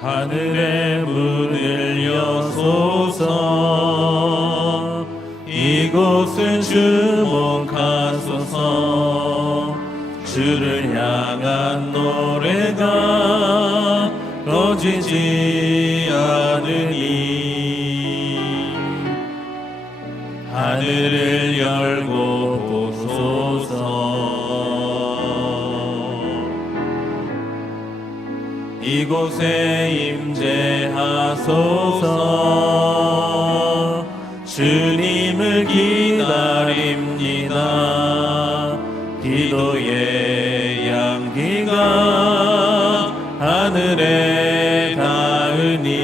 하늘의 문을 여소서. 이곳을 주목하소서. 주를 향한 노래가 꺼지지 않으니 하늘을 열고 보소서. 이곳에 임재하소서. 주님을 기다립니다. 기도의 향기가 하늘에 닿으니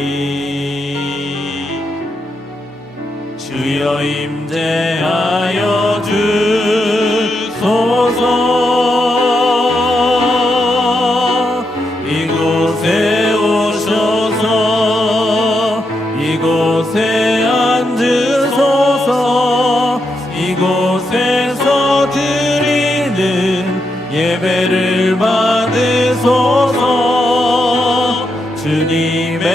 주여 임재하여 주소서. 이곳에 오셔서 이곳에 앉으소서. 이곳에서 드리는 예배를 받으소서. 주님의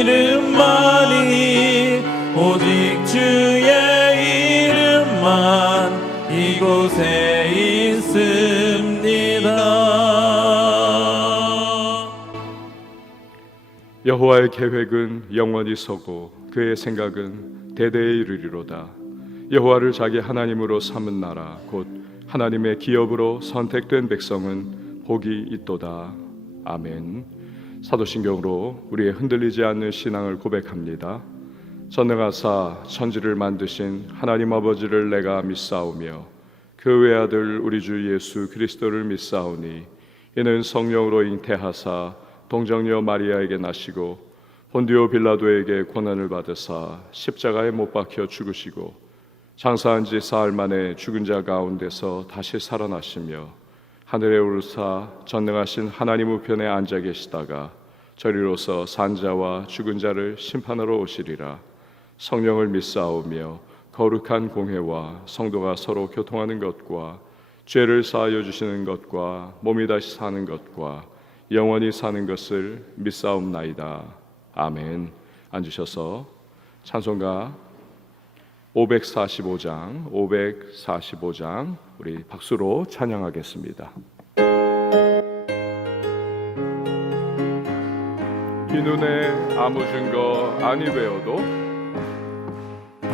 이름만이 오직 주의 이름만 이곳에 있습니다. 여호와의 계획은 영원히 서고 그의 생각은 대대에 이르리로다. 여호와를 자기 하나님으로 삼은 나라 곧 하나님의 기업으로 선택된 백성은 복이 있도다. 아멘. 사도신경으로 우리의 흔들리지 않는 신앙을 고백합니다. 전능하사 천지를 만드신 하나님 아버지를 내가 믿사오며 그 외아들 우리 주 예수 그리스도를 믿사오니 이는 성령으로 잉태하사 동정녀 마리아에게 나시고 본디오 빌라도에게 고난을 받으사 십자가에 못 박혀 죽으시고 장사한 지 사흘 만에 죽은 자 가운데서 다시 살아나시며 하늘에 오르사 전능하신 하나님 우편에 앉아 계시다가 저리로서 산자와 죽은 자를 심판하러 오시리라. 성령을 믿사오며 거룩한 공회와 성도가 서로 교통하는 것과 죄를 사하여 주시는 것과 몸이 다시 사는 것과 영원히 사는 것을 믿사옵나이다. 아멘. 앉으셔서 찬송가 545장 우리 박수로 찬양하겠습니다. 이 눈에 아무 증거 아니 외어도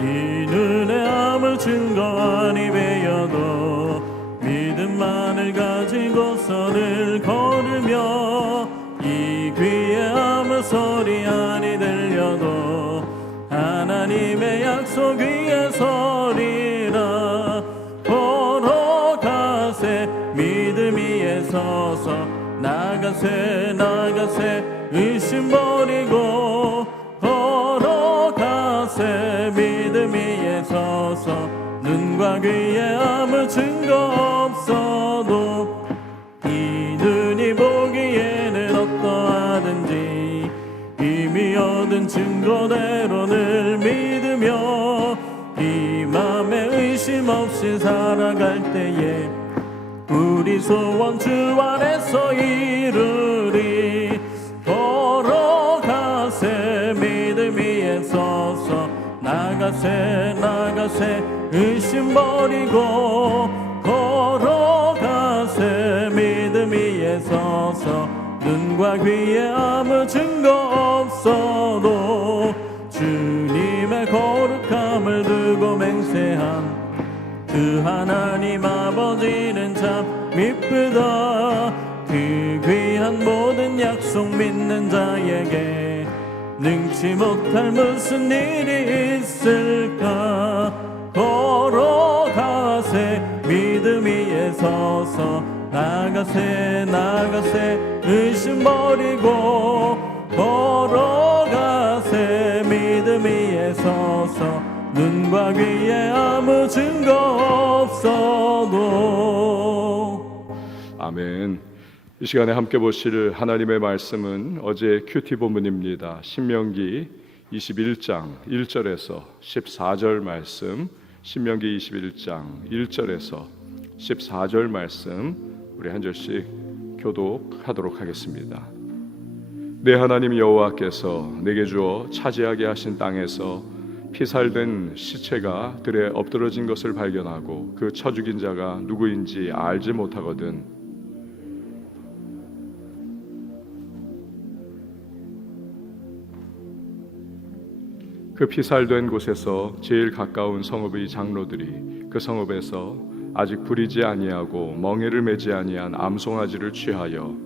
이 눈에 아무 증거 아니 외어도 믿음만을 가지고서 늘 걸으며 이 귀에 아무 소리 아니 들려도 하나님의 약속 위에 서리라. 걸어가세 믿음 위에 서서 나가세 의심 버리고 걸어가세 믿음 위에 서서 눈과 귀에 아무 증거 없어도 이 눈이 보기에는 어떠하든지 이미 얻은 증거대로 늘 믿으며 이 맘에 의심 없이 살아갈 때에 우리 소원 주 안에서 이루리. 걸어가세 믿음 위에 서서 나가세 의심 버리고 걸어가세 믿음 위에 서서 눈과 귀에 아무 증거 없어도 주님의 거룩함을 두고 맹세한 그 하나님 아버지는 참 미쁘다. 그 귀한 모든 약속 믿는 자에게 능치 못할 무슨 일이 있을까. 걸어가세 믿음 위에 서서 나가세 의심 버리고 걸어가세 믿음 위에 서서 눈과 귀에 아무 증거 없어도. 아멘. 이 시간에 함께 보실 하나님의 말씀은 어제 큐티 본문입니다. 신명기 21장 1절에서 14절 말씀, 신명기 21장 1절에서 14절 말씀 우리 한 절씩 교독하도록 하겠습니다. 내 하나님 여호와께서 내게 주어 차지하게 하신 땅에서 피살된 시체가 들에 엎드러진 것을 발견하고 그 쳐 죽인 자가 누구인지 알지 못하거든 그 피살된 곳에서 제일 가까운 성읍의 장로들이 그 성읍에서 아직 부리지 아니하고 멍에를 매지 아니한 암송아지를 취하여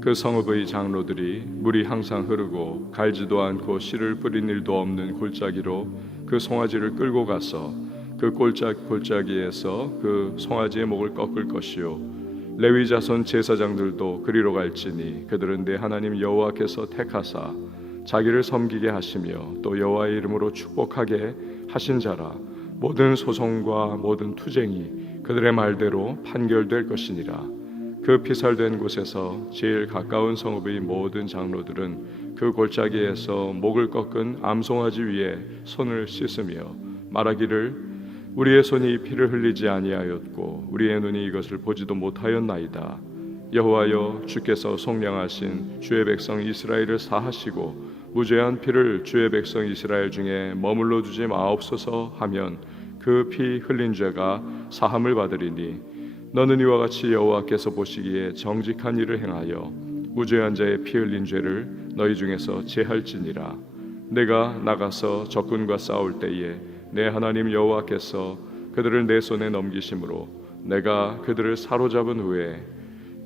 그 성읍의 장로들이 물이 항상 흐르고 갈지도 않고 씨를 뿌린 일도 없는 골짜기로 그 송아지를 끌고 가서 그 골짜기에서 그 송아지의 목을 꺾을 것이요 레위 자손 제사장들도 그리로 갈지니 그들은 내 하나님 여호와께서 택하사 자기를 섬기게 하시며 또 여호와의 이름으로 축복하게 하신 자라. 모든 소송과 모든 투쟁이 그들의 말대로 판결될 것이니라. 그 피살된 곳에서 제일 가까운 성읍의 모든 장로들은 그 골짜기에서 목을 꺾은 암송아지 위에 손을 씻으며 말하기를 우리의 손이 피를 흘리지 아니하였고 우리의 눈이 이것을 보지도 못하였나이다. 여호와여 주께서 속량하신 주의 백성 이스라엘을 사하시고 무죄한 피를 주의 백성 이스라엘 중에 머물러 두지 마옵소서 하면 그 피 흘린 죄가 사함을 받으리니 너는 이와 같이 여호와께서 보시기에 정직한 일을 행하여 무죄한 자의 피 흘린 죄를 너희 중에서 제할지니라. 내가 나가서 적군과 싸울 때에 내 하나님 여호와께서 그들을 내 손에 넘기심으로 내가 그들을 사로잡은 후에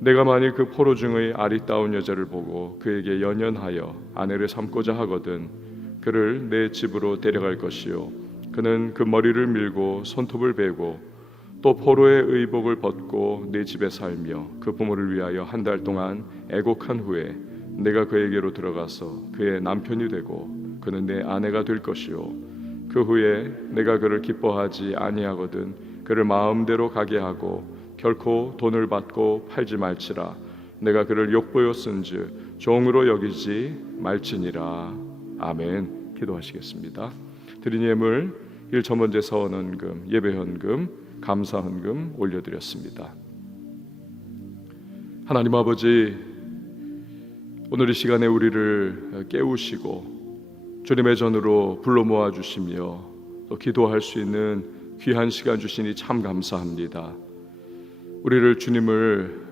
내가 만일 그 포로 중의 아리따운 여자를 보고 그에게 연연하여 아내를 삼고자 하거든 그를 내 집으로 데려갈 것이요 그는 그 머리를 밀고 손톱을 베고 또 포로의 의복을 벗고 내 집에 살며 그 부모를 위하여 한 달 동안 애곡한 후에 내가 그에게로 들어가서 그의 남편이 되고 그는 내 아내가 될 것이요 그 후에 내가 그를 기뻐하지 아니하거든 그를 마음대로 가게 하고 결코 돈을 받고 팔지 말지라. 내가 그를 욕보여 쓴즉 종으로 여기지 말지니라. 아멘. 기도하시겠습니다. 드린 예물 1천번제 서원헌금 예배헌금 감사헌금 올려드렸습니다. 하나님 아버지, 오늘 이 시간에 우리를 깨우시고 주님의 전으로 불러 모아주시며 또 기도할 수 있는 귀한 시간 주시니 참 감사합니다. 우리를 주님을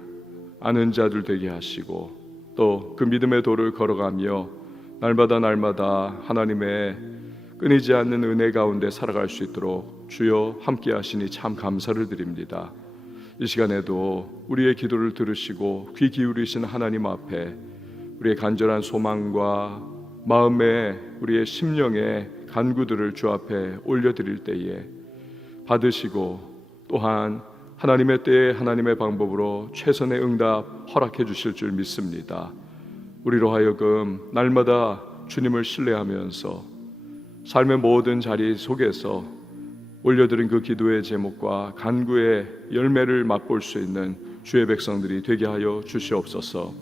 아는 자들 되게 하시고 또 그 믿음의 도를 걸어가며 날마다 하나님의 끊이지 않는 은혜 가운데 살아갈 수 있도록 주여 함께 하시니 참 감사를 드립니다. 이 시간에도 우리의 기도를 들으시고 귀 기울이신 하나님 앞에 우리의 간절한 소망과 마음의 우리의 심령의 간구들을 주 앞에 올려드릴 때에 받으시고 또한 하나님의 때에 하나님의 방법으로 최선의 응답 허락해 주실 줄 믿습니다. 우리로 하여금 날마다 주님을 신뢰하면서 삶의 모든 자리 속에서 올려드린 그 기도의 제목과 간구의 열매를 맛볼 수 있는 주의 백성들이 되게 하여 주시옵소서.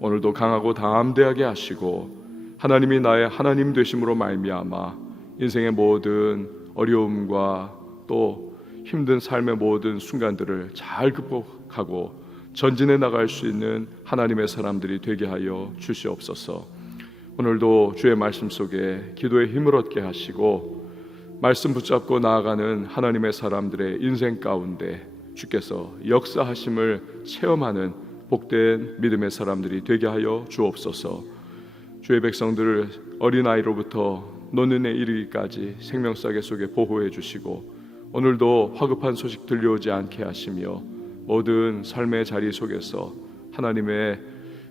오늘도 강하고 담대하게 하시고 하나님이 나의 하나님 되심으로 말미암아 인생의 모든 어려움과 또 힘든 삶의 모든 순간들을 잘 극복하고 전진해 나갈 수 있는 하나님의 사람들이 되게 하여 주시옵소서. 오늘도 주의 말씀 속에 기도의 힘을 얻게 하시고 말씀 붙잡고 나아가는 하나님의 사람들의 인생 가운데 주께서 역사하심을 체험하는 복된 믿음의 사람들이 되게 하여 주옵소서. 주의 백성들을 어린아이로부터 노년에 이르기까지 생명싸개 속에 보호해 주시고 오늘도 화급한 소식 들려오지 않게 하시며 모든 삶의 자리 속에서 하나님의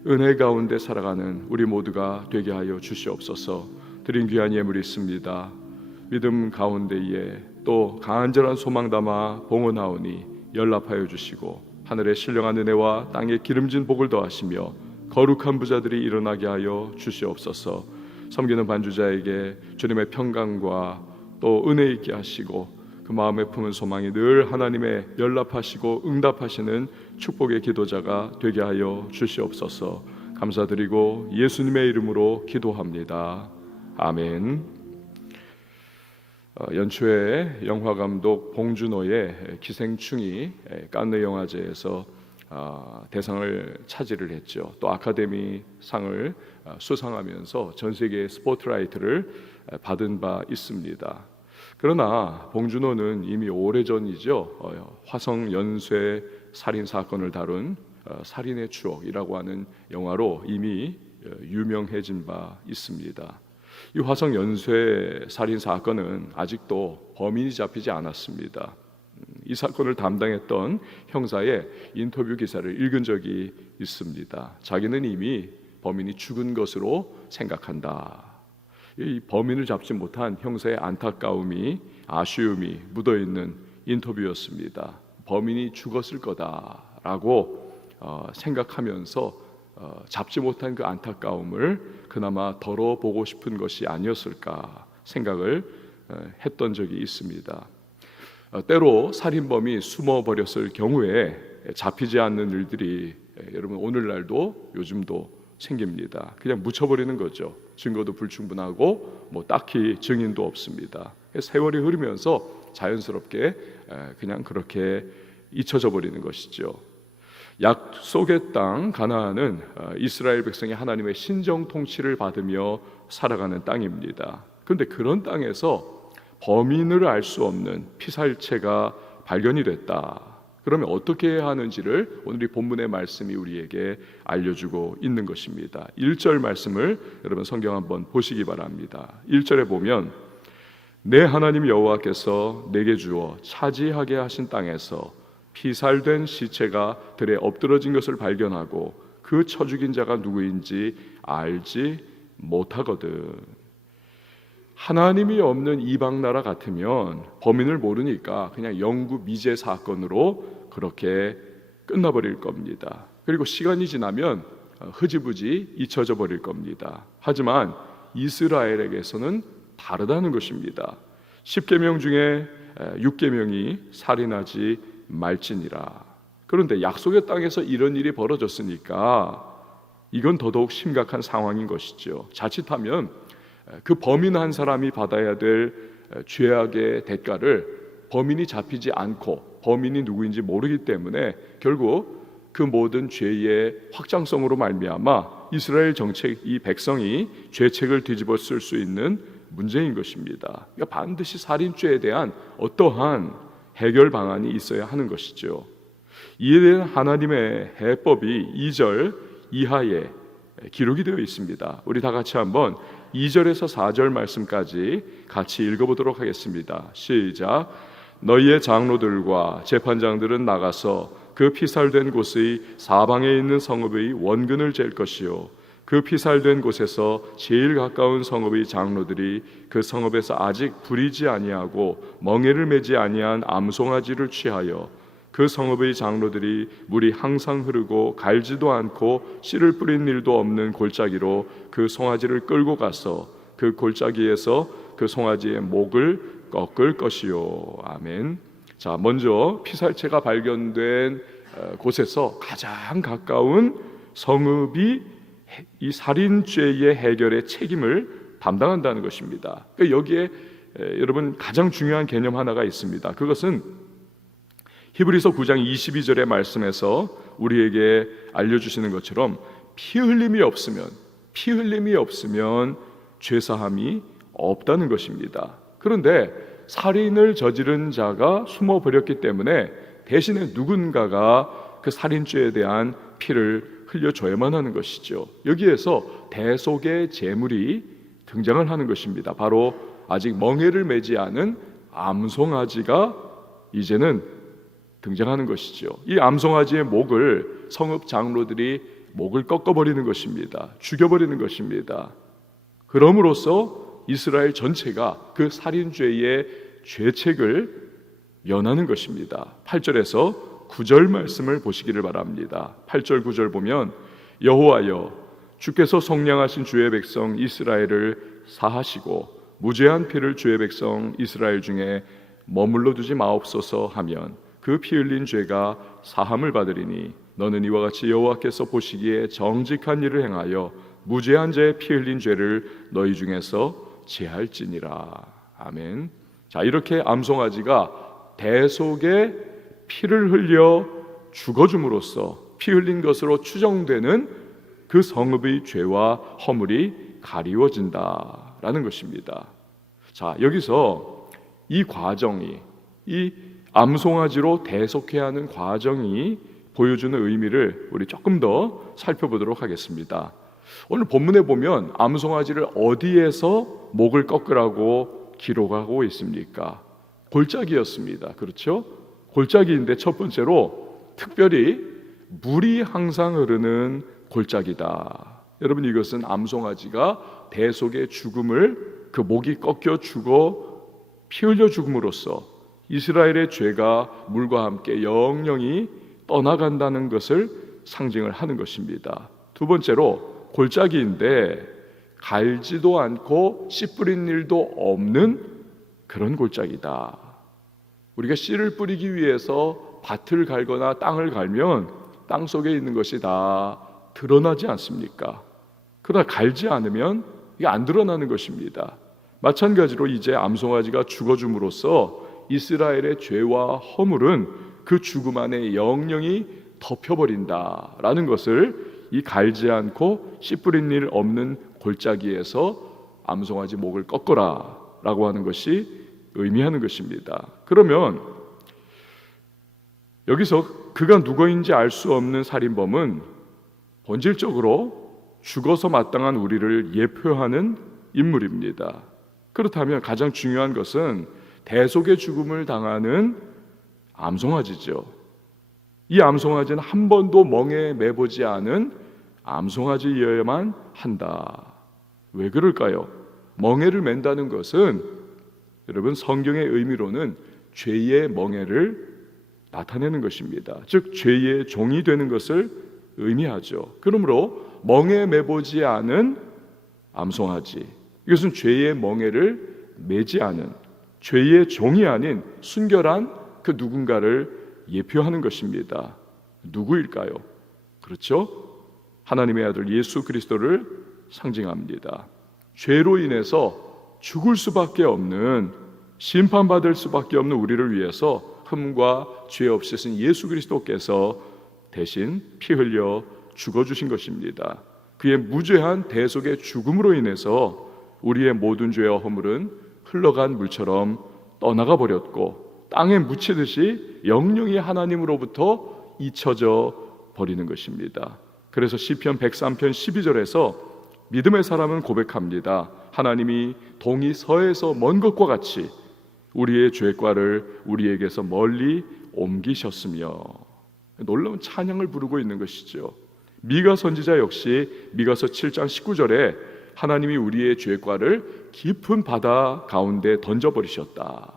은혜 가운데 살아가는 우리 모두가 되게 하여 주시옵소서. 드린 귀한 예물이 있습니다. 믿음 가운데에 또 간절한 소망 담아 봉헌하오니 연락하여 주시고 하늘의 신령한 은혜와 땅에 기름진 복을 더하시며 거룩한 부자들이 일어나게 하여 주시옵소서. 섬기는 반주자에게 주님의 평강과 또 은혜 있게 하시고 그 마음에 품은 소망이 늘 하나님의 연락하시고 응답하시는 축복의 기도자가 되게 하여 주시옵소서. 감사드리고 예수님의 이름으로 기도합니다. 아멘. 연초에 영화감독 봉준호의 기생충이 칸느 영화제에서 대상을 차지를 했죠. 또 아카데미 상을 수상하면서 전 세계의 스포트라이트를 받은 바 있습니다. 그러나 봉준호는 이미 오래전이죠. 화성 연쇄 살인 사건을 다룬 살인의 추억이라고 하는 영화로 이미 유명해진 바 있습니다. 이 화성 연쇄 살인 사건은 아직도 범인이 잡히지 않았습니다. 이 사건을 담당했던 형사의 인터뷰 기사를 읽은 적이 있습니다. 자기는 이미 범인이 죽은 것으로 생각한다. 이 범인을 잡지 못한 형사의 안타까움이, 아쉬움이 묻어있는 인터뷰였습니다. 범인이 죽었을 거다라고 생각하면서 잡지 못한 그 안타까움을 그나마 덜어보고 싶은 것이 아니었을까 생각을 했던 적이 있습니다. 때로 살인범이 숨어버렸을 경우에 잡히지 않는 일들이 여러분 오늘날도 요즘도 생깁니다. 그냥 묻혀버리는 거죠. 증거도 불충분하고 딱히 증인도 없습니다. 세월이 흐르면서 자연스럽게 그냥 그렇게 잊혀져 버리는 것이죠. 약속의 땅 가나안은 이스라엘 백성이 하나님의 신정 통치를 받으며 살아가는 땅입니다. 그런데 그런 땅에서 범인을 알 수 없는 피살체가 발견이 됐다. 그러면 어떻게 해야 하는지를 오늘 이 본문의 말씀이 우리에게 알려주고 있는 것입니다. 1절 말씀을 여러분 성경 한번 보시기 바랍니다. 1절에 보면 내 하나님 여호와께서 내게 주어 차지하게 하신 땅에서 피살된 시체가 들에 엎드러진 것을 발견하고 그 쳐 죽인 자가 누구인지 알지 못하거든. 하나님이 없는 이방 나라 같으면 범인을 모르니까 그냥 영구 미제 사건으로 그렇게 끝나버릴 겁니다. 그리고 시간이 지나면 흐지부지 잊혀져 버릴 겁니다. 하지만 이스라엘에게서는 다르다는 것입니다. 10계명 중에 6계명이 살인하지 말지니라. 그런데 약속의 땅에서 이런 일이 벌어졌으니까 이건 더더욱 심각한 상황인 것이죠. 자칫하면 그 범인 한 사람이 받아야 될 죄악의 대가를 범인이 잡히지 않고 범인이 누구인지 모르기 때문에 결국 그 모든 죄의 확장성으로 말미암아 이스라엘 정책, 이 백성이 죄책을 뒤집어 쓸 수 있는 문제인 것입니다. 그러니까 반드시 살인죄에 대한 어떠한 해결 방안이 있어야 하는 것이죠. 이에 대한 하나님의 해법이 2절 이하에 기록이 되어 있습니다. 우리 다 같이 한번 2절에서 4절 말씀까지 같이 읽어보도록 하겠습니다. 시작. 너희의 장로들과 재판장들은 나가서 그 피살된 곳의 사방에 있는 성읍의 원근을 잴 것이요 그 피살된 곳에서 제일 가까운 성읍의 장로들이 그 성읍에서 아직 부리지 아니하고 멍에를 매지 아니한 암송아지를 취하여 그 성읍의 장로들이 물이 항상 흐르고 갈지도 않고 씨를 뿌린 일도 없는 골짜기로 그 송아지를 끌고 가서 그 골짜기에서 그 송아지의 목을 꺾을 것이요. 아멘. 자, 먼저 피살체가 발견된 곳에서 가장 가까운 성읍이 이 살인죄의 해결의 책임을 담당한다는 것입니다. 그러니까 여기에 여러분 가장 중요한 개념 하나가 있습니다. 그것은 히브리서 9장 22절의 말씀에서 우리에게 알려주시는 것처럼 피 흘림이 없으면 죄사함이 없다는 것입니다. 그런데 살인을 저지른 자가 숨어버렸기 때문에 대신에 누군가가 그 살인죄에 대한 피를 흘려줘야만 하는 것이죠. 여기에서 대속의 제물이 등장을 하는 것입니다. 바로 아직 멍에를 매지 않은 암송아지가 이제는 등장하는 것이죠. 이 암송아지의 목을 성읍 장로들이 목을 꺾어버리는 것입니다. 죽여버리는 것입니다. 그럼으로써 이스라엘 전체가 그 살인죄의 죄책을 면하는 것입니다. 8절에서 9절 말씀을 보시기를 바랍니다. 8절 9절 보면 여호와여 주께서 속량하신 주의 백성 이스라엘을 사하시고 무죄한 피를 주의 백성 이스라엘 중에 머물러 두지 마옵소서 하면 그 피 흘린 죄가 사함을 받으리니 너는 이와 같이 여호와께서 보시기에 정직한 일을 행하여 무죄한 자의 피 흘린 죄를 너희 중에서 제할지니라. 아멘. 자, 이렇게 암송아지가 대속의 피를 흘려 죽어줌으로써 피 흘린 것으로 추정되는 그 성읍의 죄와 허물이 가리워진다라는 것입니다. 자, 여기서 이 과정이, 이 암송아지로 대속해야 하는 과정이 보여주는 의미를 우리 조금 더 살펴보도록 하겠습니다. 오늘 본문에 보면 암송아지를 어디에서 목을 꺾으라고 기록하고 있습니까? 골짜기였습니다. 그렇죠? 골짜기인데 첫 번째로 특별히 물이 항상 흐르는 골짜기다. 여러분, 이것은 암송아지가 대속의 죽음을, 그 목이 꺾여 죽어 피 흘려 죽음으로써 이스라엘의 죄가 물과 함께 영영이 떠나간다는 것을 상징을 하는 것입니다. 두 번째로 골짜기인데 갈지도 않고 씨 뿌린 일도 없는 그런 골짜기다. 우리가 씨를 뿌리기 위해서 밭을 갈거나 땅을 갈면 땅 속에 있는 것이 다 드러나지 않습니까? 그러나 갈지 않으면 이게 안 드러나는 것입니다. 마찬가지로 이제 암송아지가 죽어줌으로써 이스라엘의 죄와 허물은 그 죽음 안에 영영이 덮여버린다라는 것을 이 갈지 않고 씨 뿌린 일 없는 골짜기에서 암송아지 목을 꺾어라 라고 하는 것이 의미하는 것입니다. 그러면 여기서 그가 누구인지 알 수 없는 살인범은 본질적으로 죽어서 마땅한 우리를 예표하는 인물입니다. 그렇다면 가장 중요한 것은 대속의 죽음을 당하는 암송아지죠. 이 암송아지는 한 번도 멍에 매보지 않은 암송아지여야만 한다. 왜 그럴까요? 멍에를 맨다는 것은 여러분, 성경의 의미로는 죄의 멍에를 나타내는 것입니다. 즉 죄의 종이 되는 것을 의미하죠. 그러므로 멍에 매보지 않은 암송아지, 이것은 죄의 멍에를 매지 않은 죄의 종이 아닌 순결한 그 누군가를 예표하는 것입니다. 누구일까요? 그렇죠? 하나님의 아들 예수 그리스도를 상징합니다. 죄로 인해서 죽을 수밖에 없는, 심판받을 수밖에 없는 우리를 위해서 흠과 죄 없으신 예수 그리스도께서 대신 피 흘려 죽어주신 것입니다. 그의 무죄한 대속의 죽음으로 인해서 우리의 모든 죄와 허물은 흘러간 물처럼 떠나가 버렸고 땅에 묻히듯이 영영이 하나님으로부터 잊혀져 버리는 것입니다. 그래서 시편 103편 12절에서 믿음의 사람은 고백합니다. 하나님이 동이 서에서 먼 것과 같이 우리의 죄과를 우리에게서 멀리 옮기셨으며, 놀라운 찬양을 부르고 있는 것이죠. 미가 선지자 역시 미가서 7장 19절에 하나님이 우리의 죄과를 깊은 바다 가운데 던져버리셨다.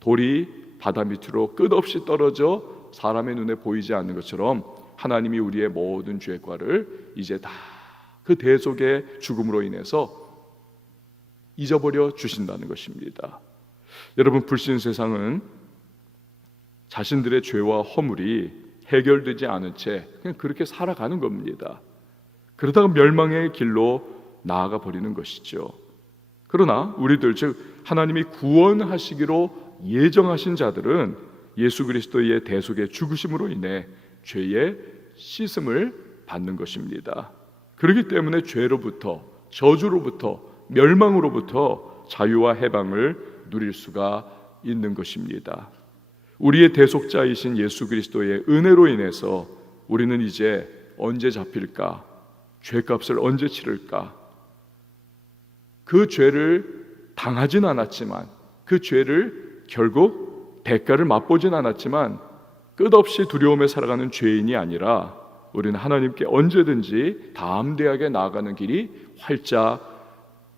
돌이 바다 밑으로 끝없이 떨어져 사람의 눈에 보이지 않는 것처럼 하나님이 우리의 모든 죄과를 이제 다 그 대속의 죽음으로 인해서 잊어버려 주신다는 것입니다. 여러분, 불신 세상은 자신들의 죄와 허물이 해결되지 않은 채 그냥 그렇게 살아가는 겁니다. 그러다가 멸망의 길로 나아가 버리는 것이죠. 그러나 우리들, 즉 하나님이 구원하시기로 예정하신 자들은 예수 그리스도의 대속의 죽으심으로 인해 죄의 씻음을 받는 것입니다. 그렇기 때문에 죄로부터, 저주로부터, 멸망으로부터 자유와 해방을 누릴 수가 있는 것입니다. 우리의 대속자이신 예수 그리스도의 은혜로 인해서 우리는 이제 언제 잡힐까? 죄값을 언제 치를까? 그 죄를 당하진 않았지만, 그 죄를 결국 대가를 맛보진 않았지만 끝없이 두려움에 살아가는 죄인이 아니라 우리는 하나님께 언제든지 담대하게 나아가는 길이 활짝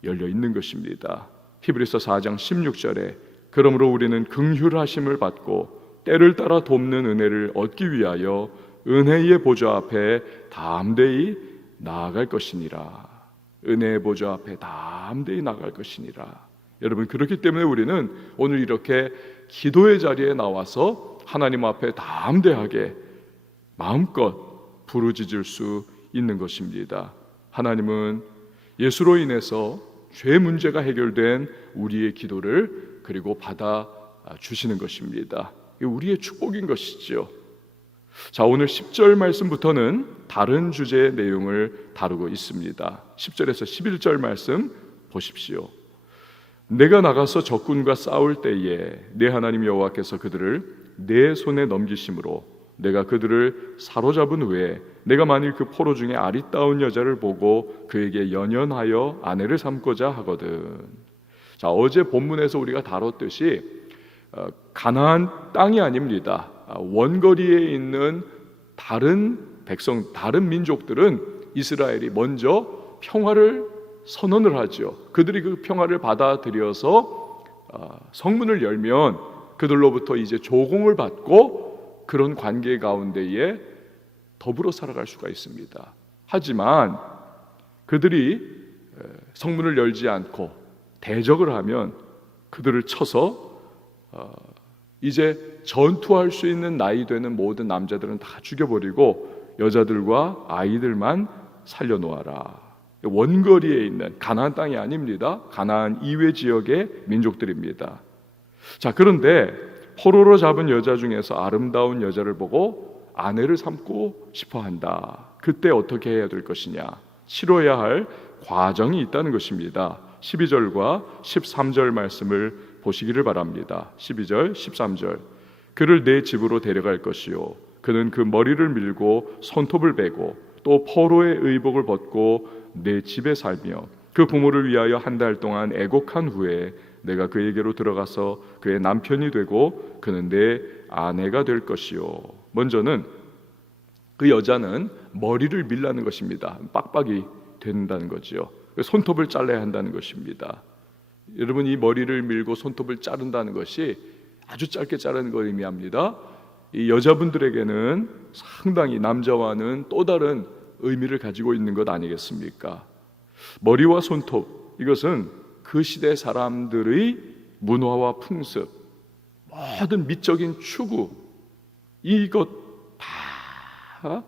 열려 있는 것입니다. 히브리서 4장 16절에 그러므로 우리는 긍휼하심을 받고 때를 따라 돕는 은혜를 얻기 위하여 은혜의 보좌 앞에 담대히 나아갈 것이니라. 은혜의 보좌 앞에 담대히 나아갈 것이니라. 여러분, 그렇기 때문에 우리는 오늘 이렇게 기도의 자리에 나와서 하나님 앞에 담대하게 마음껏 부르짖을 수 있는 것입니다. 하나님은 예수로 인해서 죄 문제가 해결된 우리의 기도를 그리고 받아 주시는 것입니다. 이게 우리의 축복인 것이죠. 자, 오늘 10절 말씀부터는 다른 주제의 내용을 다루고 있습니다. 10절에서 11절 말씀 보십시오. 내가 나가서 적군과 싸울 때에 내 하나님 여호와께서 그들을 내 손에 넘기심으로 내가 그들을 사로잡은 후에 내가 만일 그 포로 중에 아리따운 여자를 보고 그에게 연연하여 아내를 삼고자 하거든. 자, 어제 본문에서 우리가 다뤘듯이 가나안 땅이 아닙니다. 원거리에 있는 다른 백성, 다른 민족들은 이스라엘이 먼저 평화를 선언을 하죠. 그들이 그 평화를 받아들여서 성문을 열면 그들로부터 이제 조공을 받고 그런 관계 가운데에 더불어 살아갈 수가 있습니다. 하지만 그들이 성문을 열지 않고 대적을 하면 그들을 쳐서 이제 전투할 수 있는 나이 되는 모든 남자들은 다 죽여버리고 여자들과 아이들만 살려놓아라. 원거리에 있는 가나안 땅이 아닙니다. 가나안 이외 지역의 민족들입니다. 자, 그런데 포로로 잡은 여자 중에서 아름다운 여자를 보고 아내를 삼고 싶어 한다. 그때 어떻게 해야 될 것이냐? 치러야 할 과정이 있다는 것입니다. 12절과 13절 말씀을 보시기를 바랍니다. 12절, 13절. 그를 내 집으로 데려갈 것이요 그는 그 머리를 밀고 손톱을 베고 또 포로의 의복을 벗고 내 집에 살며 그 부모를 위하여 한 달 동안 애곡한 후에 내가 그에게로 들어가서 그의 남편이 되고 그는 내 아내가 될 것이요. 먼저는 그 여자는 머리를 밀라는 것입니다. 빡빡이 된다는 거죠. 손톱을 잘라야 한다는 것입니다. 여러분, 이 머리를 밀고 손톱을 자른다는 것이 아주 짧게 자르는 걸 의미합니다. 이 여자분들에게는 상당히 남자와는 또 다른 의미를 가지고 있는 것 아니겠습니까? 머리와 손톱, 이것은 그 시대 사람들의 문화와 풍습, 모든 미적인 추구, 이것 다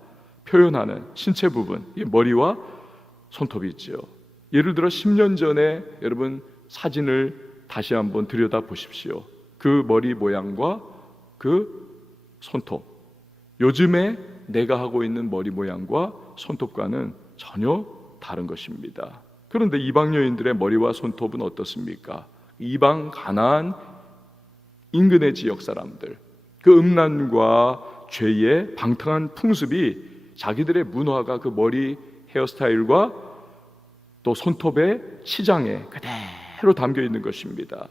표현하는 신체 부분, 이 머리와 손톱이 있죠. 예를 들어 10년 전에 여러분 사진을 다시 한번 들여다 보십시오. 그 머리 모양과 그 손톱, 요즘에 내가 하고 있는 머리 모양과 손톱과는 전혀 다른 것입니다. 그런데 이방 여인들의 머리와 손톱은 어떻습니까? 이방 가나안 인근의 지역 사람들, 그 음란과 죄의 방탕한 풍습이 자기들의 문화가 그 머리 헤어스타일과 또 손톱의 치장에 그대로 담겨 있는 것입니다.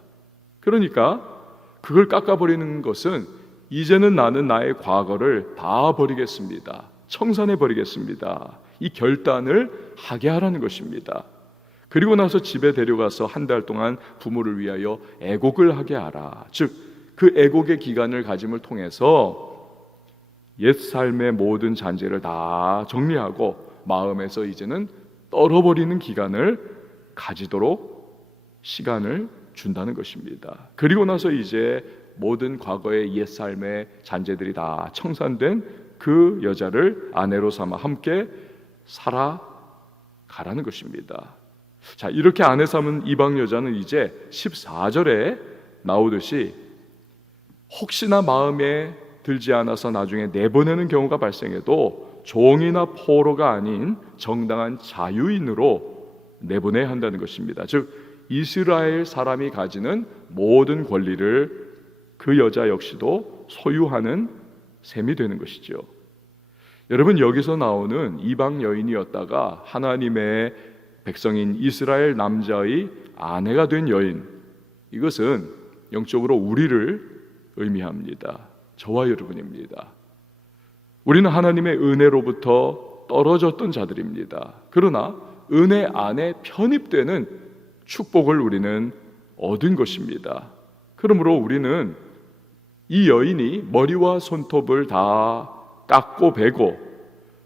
그러니까 그걸 깎아버리는 것은 이제는 나는 나의 과거를 다 버리겠습니다. 청산해 버리겠습니다. 이 결단을 하게 하라는 것입니다. 그리고 나서 집에 데려가서 한 달 동안 부모를 위하여 애곡을 하게 하라. 즉, 그 애곡의 기간을 가짐을 통해서 옛 삶의 모든 잔재를 다 정리하고 마음에서 이제는 떨어버리는 기간을 가지도록 시간을 준다는 것입니다. 그리고 나서 이제 모든 과거의 옛 삶의 잔재들이 다 청산된 그 여자를 아내로 삼아 함께 살아가라는 것입니다. 자, 이렇게 아내 삼은 이방 여자는 이제 14절에 나오듯이 혹시나 마음에 들지 않아서 나중에 내보내는 경우가 발생해도 종이나 포로가 아닌 정당한 자유인으로 내보내야 한다는 것입니다. 즉, 이스라엘 사람이 가지는 모든 권리를 그 여자 역시도 소유하는 셈이 되는 것이죠. 여러분, 여기서 나오는 이방 여인이었다가 하나님의 백성인 이스라엘 남자의 아내가 된 여인, 이것은 영적으로 우리를 의미합니다. 저와 여러분입니다. 우리는 하나님의 은혜로부터 떨어졌던 자들입니다. 그러나 은혜 안에 편입되는 축복을 우리는 얻은 것입니다. 그러므로 우리는 이 여인이 머리와 손톱을 다 깎고 베고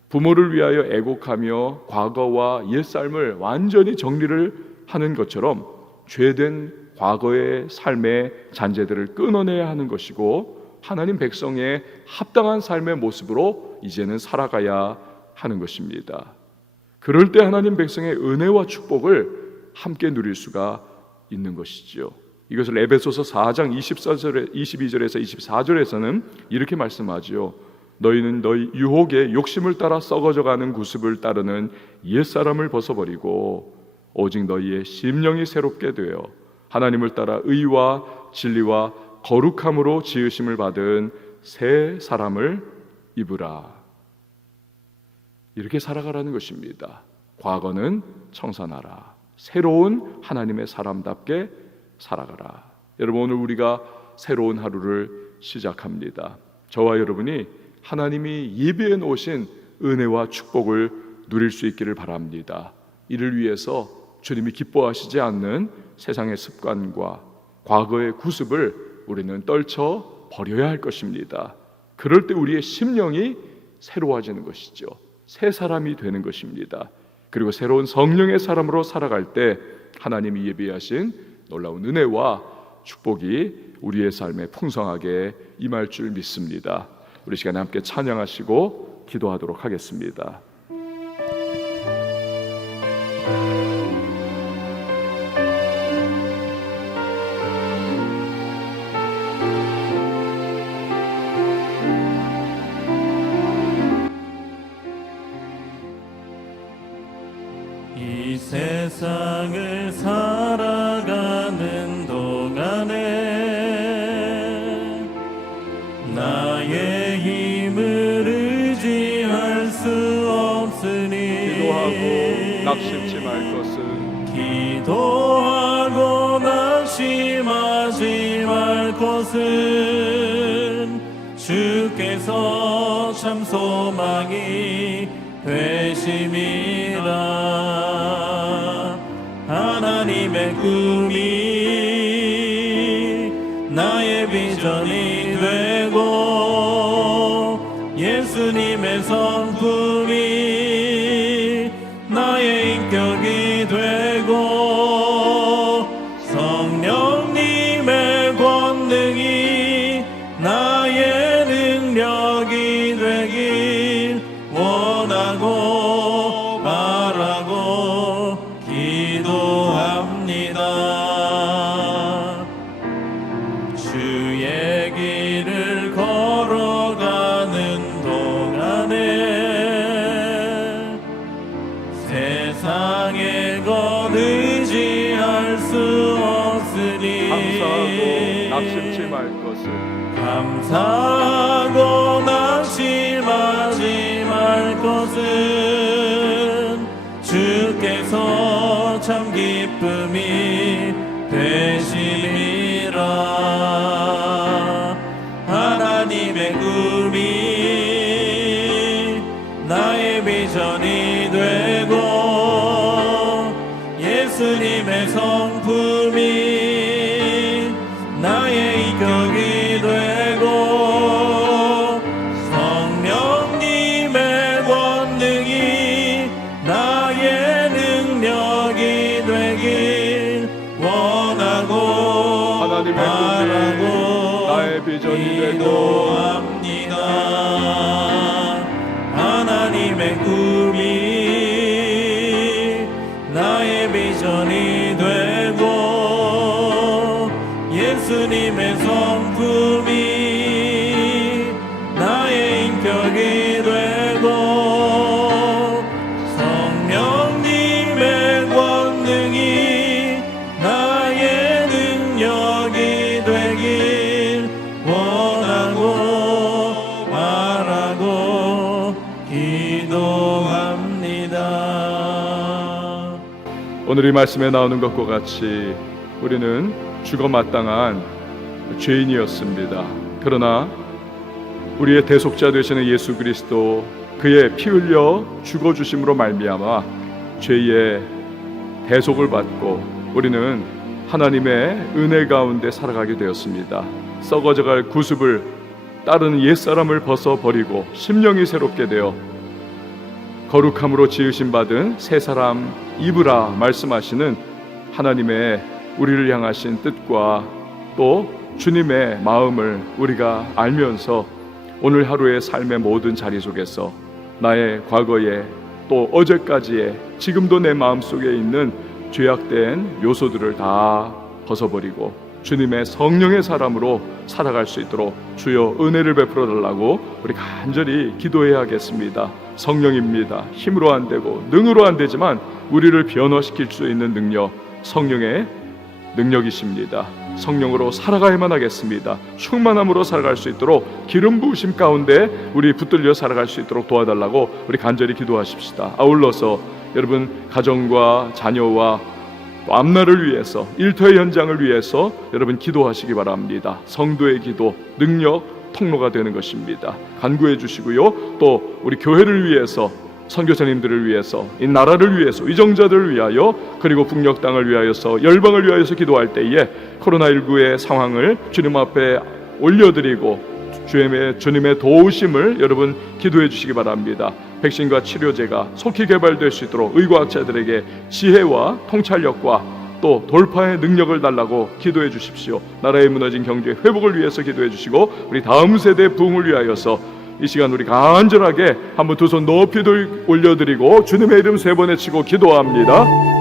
부모를 위하여 애곡하며 과거와 옛삶을 완전히 정리를 하는 것처럼 죄된 과거의 삶의 잔재들을 끊어내야 하는 것이고 하나님 백성의 합당한 삶의 모습으로 이제는 살아가야 하는 것입니다. 그럴 때 하나님 백성의 은혜와 축복을 함께 누릴 수가 있는 것이지요. 이것을 에베소서 4장 22절에서 24절에서는 이렇게 말씀하지요. 너희는 너희 유혹의 욕심을 따라 썩어져가는 구습을 따르는 옛사람을 벗어버리고 오직 너희의 심령이 새롭게 되어 하나님을 따라 의와 진리와 거룩함으로 지으심을 받은 새 사람을 입으라. 이렇게 살아가라는 것입니다. 과거는 청산하라. 새로운 하나님의 사람답게 살아가라. 여러분, 오늘 우리가 새로운 하루를 시작합니다. 저와 여러분이 하나님이 예비해 놓으신 은혜와 축복을 누릴 수 있기를 바랍니다. 이를 위해서 주님이 기뻐하시지 않는 세상의 습관과 과거의 구습을 우리는 떨쳐 버려야 할 것입니다. 그럴 때 우리의 심령이 새로워지는 것이죠. 새 사람이 되는 것입니다. 그리고 새로운 성령의 사람으로 살아갈 때 하나님이 예비하신 놀라운 은혜와 축복이 우리의 삶에 풍성하게 임할 줄 믿습니다. 우리 시간에 함께 찬양하시고 기도하도록 하겠습니다. 이 세상을 살아가는 동안에 나의 힘을 의지할 수 없으니 기도하고 낙심치 말 것은 기도하고 낙심하지 말 것은 주께서 참 소망이 되심이라. 하나님의 꿈이 나의 비전이 되고 예수님의 성품이 나의 인격이 되고 성령님의 권능이 나의 능력이 되길 원하고 바라고 기도합니다. 주의 길을 걸어가는 동안에 세상의 것 의지할 수 없으니 감사하고 낙심치 말 것은 감사하고 낙심하지 말 것은 주께서 참 기쁨이 되심이라. 하나님의 꿈이 나의 비전이 되고 예수님의 성품이 나의 인격이 되고 성령님의 권능이 나의 능력이 되길 원하고 하나님의 바라고 꿈이 나의 비전이 되고 기도합니다. 하나님의 꿈이 나의 비전이 되고 예수님의 성품이 나의 인격이 되고 성령님의 권능이 나의 능력이 되길 원하고 바라고 기도합니다. 오늘 이 말씀에 나오는 것과 같이 우리는 죽어 마땅한 죄인이었습니다. 그러나 우리의 대속자 되시는 예수 그리스도 그의 피 흘려 죽어주심으로 말미암아 죄의 대속을 받고 우리는 하나님의 은혜 가운데 살아가게 되었습니다. 썩어져갈 구습을 따르는 옛사람을 벗어버리고 심령이 새롭게 되어 거룩함으로 지으심 받은 새 사람 입으라 말씀하시는 하나님의 우리를 향하신 뜻과 또 주님의 마음을 우리가 알면서 오늘 하루의 삶의 모든 자리 속에서 나의 과거에 또 어제까지의 지금도 내 마음속에 있는 죄악된 요소들을 다 벗어버리고 주님의 성령의 사람으로 살아갈 수 있도록 주여 은혜를 베풀어 달라고 우리 간절히 기도해야겠습니다. 성령입니다. 힘으로 안 되고 능으로 안 되지만 우리를 변화시킬 수 있는 능력, 성령의 능력이십니다. 성령으로 살아가야만 하겠습니다. 충만함으로 살아갈 수 있도록 기름 부으심 가운데 우리 붙들려 살아갈 수 있도록 도와달라고 우리 간절히 기도하십시다. 아울러서 여러분 가정과 자녀와 또 앞날을 위해서, 일터의 현장을 위해서 여러분 기도하시기 바랍니다. 성도의 기도, 능력, 통로가 되는 것입니다. 간구해 주시고요. 또 우리 교회를 위해서, 선교사님들을 위해서, 이 나라를 위해서, 위정자들을 위하여, 그리고 북녘 땅을 위하여서, 열방을 위하여서 기도할 때에 코로나19의 상황을 주님 앞에 올려드리고 주님의 도우심을 여러분 기도해 주시기 바랍니다. 백신과 치료제가 속히 개발될 수 있도록 의과학자들에게 지혜와 통찰력과 또 돌파의 능력을 달라고 기도해 주십시오. 나라의 무너진 경제 회복을 위해서 기도해 주시고 우리 다음 세대 부흥을 위하여서 이 시간 우리 간절하게 한번 두 손 높이 올려드리고 주님의 이름 세 번 외치고 기도합니다.